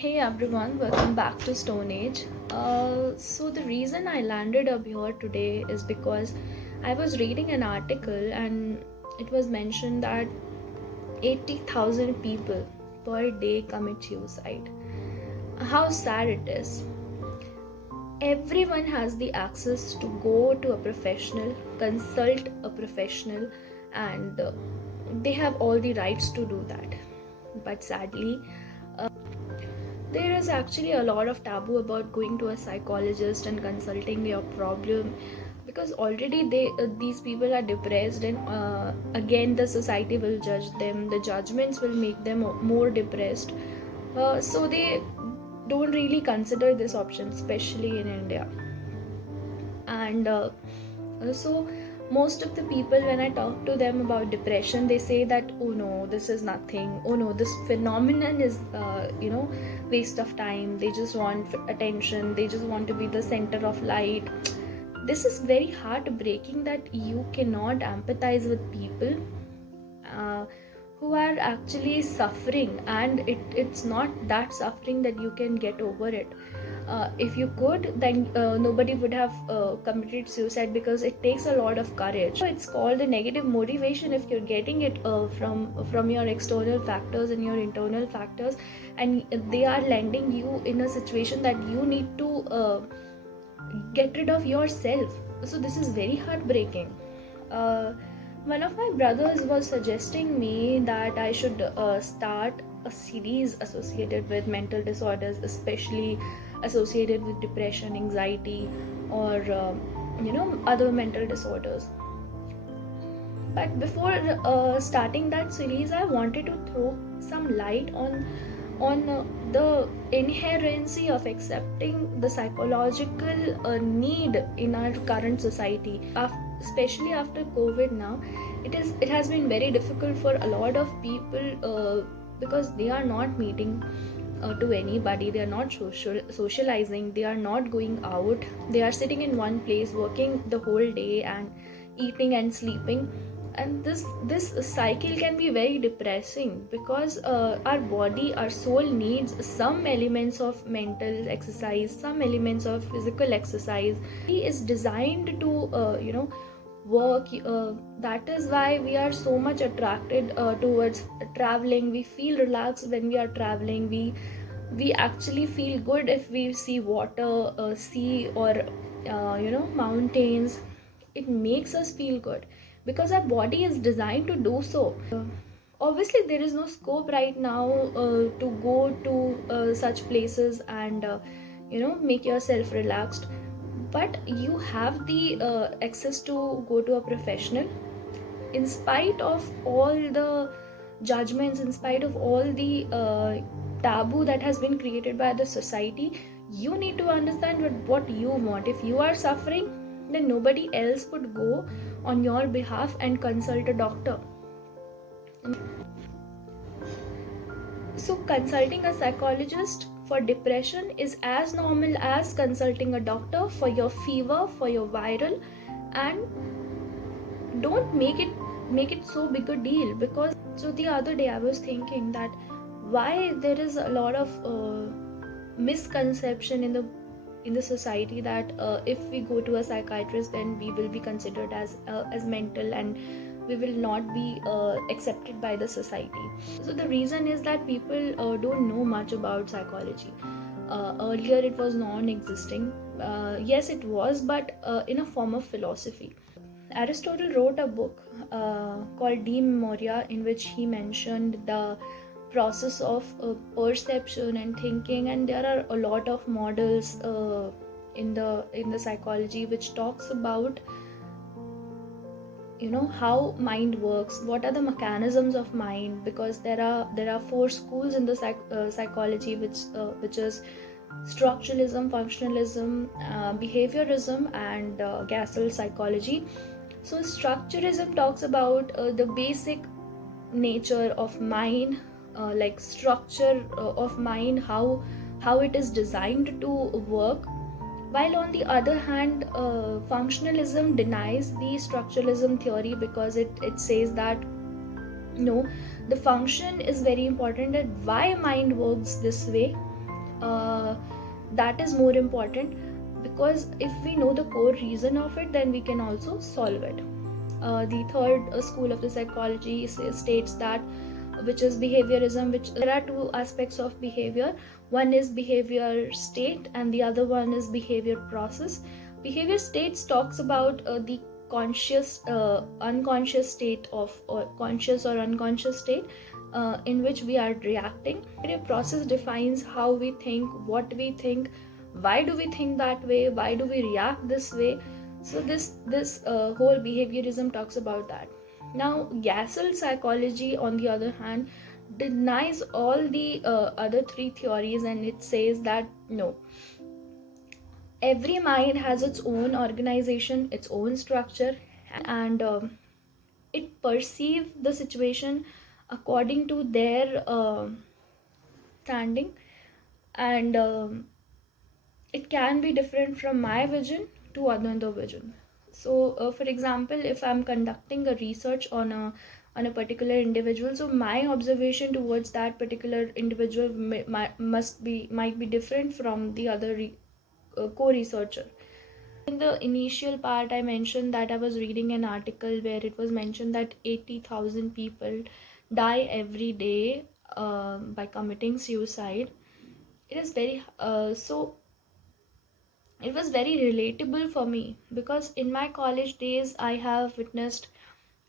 Hey everyone, welcome back to Stone Age. So, the reason I landed up here today is because I was reading an article and it was mentioned that 80,000 people per day commit suicide. How sad it is. Everyone has the access to go to a professional, consult a professional, and they have all the rights to do that. But sadly, there is actually a lot of taboo about going to a psychologist and consulting your problem because already these people are depressed, and again the society will judge them. The judgments will make them more depressed. So they don't really consider this option, especially in India. And so most of the people, when I talk to them about depression, they say that, oh no, this is nothing, oh no, this phenomenon is waste of time, they just want attention, they just want to be the center of light. This is very heartbreaking that you cannot empathize with people uh, who are actually suffering, and it's not that suffering that you can get over it. If you could, then nobody would have committed suicide, because it takes a lot of courage. So it's called the negative motivation if you're getting it from your external factors and your internal factors, and they are landing you in a situation that you need to get rid of yourself. So this is very heartbreaking. uh, One of my brothers was suggesting me that I should start a series associated with mental disorders, especially associated with depression, anxiety, or other mental disorders. But before starting that series, I wanted to throw some light on the inherency of accepting the psychological need in our current society. Especially after COVID now, it has been very difficult for a lot of people, because they are not meeting to anybody, they are not socializing, they are not going out, they are sitting in one place working the whole day and eating and sleeping. And this cycle can be very depressing, because our body, our soul needs some elements of mental exercise, some elements of physical exercise. He is designed to work. That is why we are so much attracted towards traveling. We feel relaxed when we are traveling. We actually feel good if we see water, sea, or mountains. It makes us feel good because our body is designed to do so. Obviously there is no scope right now to go to such places and make yourself relaxed, but you have the access to go to a professional. In spite of all the judgments, in spite of all the taboo that has been created by the society, you need to understand what you want. If you are suffering, then nobody else would go on your behalf and consult a doctor. So consulting a psychologist for depression is as normal as consulting a doctor for your fever, for your viral. And don't make it so big a deal. Because so the other day I was thinking that why there is a lot of misconception in the society that if we go to a psychiatrist, then we will be considered as mental, and we will not be accepted by the society. So the reason is that people don't know much about psychology. Earlier it was non-existing. Yes, it was, but in a form of philosophy. Aristotle wrote a book called De Memoria, in which he mentioned the process of perception and thinking, and there are a lot of models in the psychology which talks about how mind works, what are the mechanisms of mind. Because there are four schools in the psychology, which is structuralism, functionalism, behaviorism, and Gasol psychology. So structuralism talks about the basic nature of mind, like structure of mind, how it is designed to work. While on the other hand, functionalism denies the structuralism theory, because it says that no, the function is very important, and why mind works this way. uh, that is more important, because if we know the core reason of it, then we can also solve it. The third school of the psychology states that, which is behaviorism, which there are two aspects of behavior. One is behavior state and the other one is behavior process. Behavior states talks about the conscious unconscious state of, or conscious or unconscious state in which we are reacting. Behavior process defines how we think, what we think, why do we think that way, why do we react this way. So this whole behaviorism talks about that. Now Gassel psychology, on the other hand, denies all the other three theories, and it says that no, every mind has its own organization, its own structure, and it perceives the situation according to their standing, and it can be different from my vision to another vision. So for example, if I'm conducting a research on a particular individual, so my observation towards that particular individual might be different from the other co-researcher. In the initial part, I mentioned that I was reading an article where it was mentioned that 80,000 people die every day by committing suicide. It is very so it was very relatable for me, because in my college days I have witnessed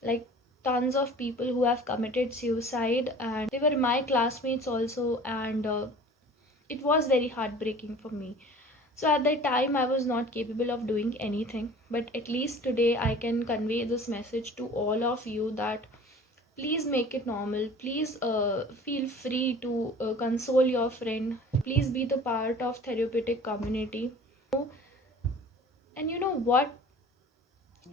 like tons of people who have committed suicide, and they were my classmates also, and it was very heartbreaking for me. So at that time I was not capable of doing anything, but at least today I can convey this message to all of you that please make it normal. Please feel free to console your friend. Please be the part of therapeutic community. And you know what,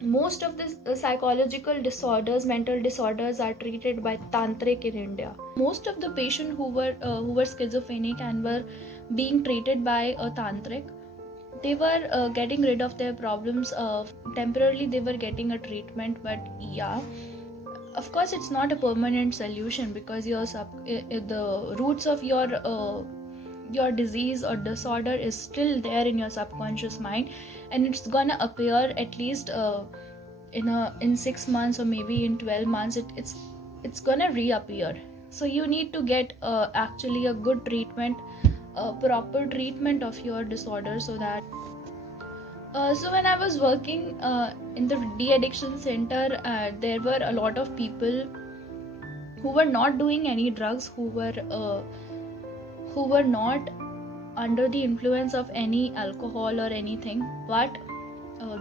most of the psychological disorders, mental disorders, are treated by tantric in India. Most of the patients who were schizophrenic and were being treated by a tantric, they were getting rid of their problems. Temporarily they were getting a treatment, but yeah, of course it's not a permanent solution, because the roots of your disease or disorder is still there in your subconscious mind, and it's gonna appear at least in 6 months or maybe in 12 months. It's gonna reappear. So you need to get actually a good treatment, a proper treatment of your disorder, so that so when I was working in the de-addiction center, there were a lot of people who were not doing any drugs, who were not under the influence of any alcohol or anything, but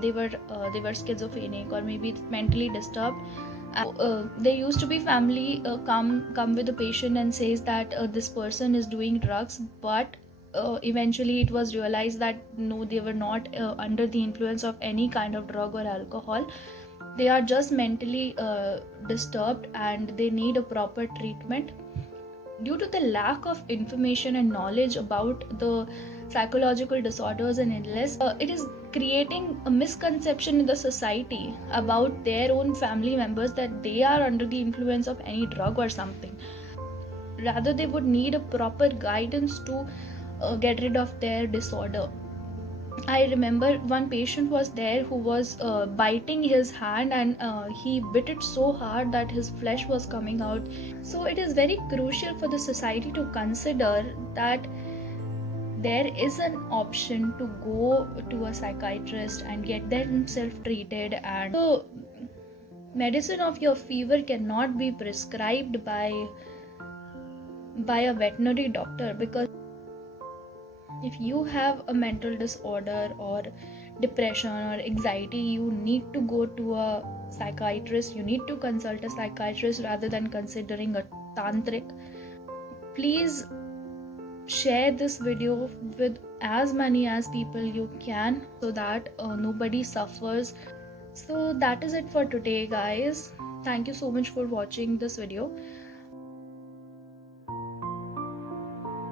they were schizophrenic or maybe mentally disturbed. There used to be family come with the patient and says that this person is doing drugs, but eventually it was realized that no, they were not under the influence of any kind of drug or alcohol. They are just mentally disturbed and they need a proper treatment. Due to the lack of information and knowledge about the psychological disorders and illness, it is creating a misconception in the society about their own family members that they are under the influence of any drug or something. Rather, they would need a proper guidance to get rid of their disorder. I remember one patient was there who was biting his hand, and he bit it so hard that his flesh was coming out. So it is very crucial for the society to consider that there is an option to go to a psychiatrist and get themselves treated, and the medicine of your fever cannot be prescribed by a veterinary doctor, because if you have a mental disorder or depression or anxiety, you need to go to a psychiatrist, you need to consult a psychiatrist rather than considering a tantric. Please share this video with as many as people you can, so that nobody suffers. So that is it for today, guys. Thank you so much for watching this video.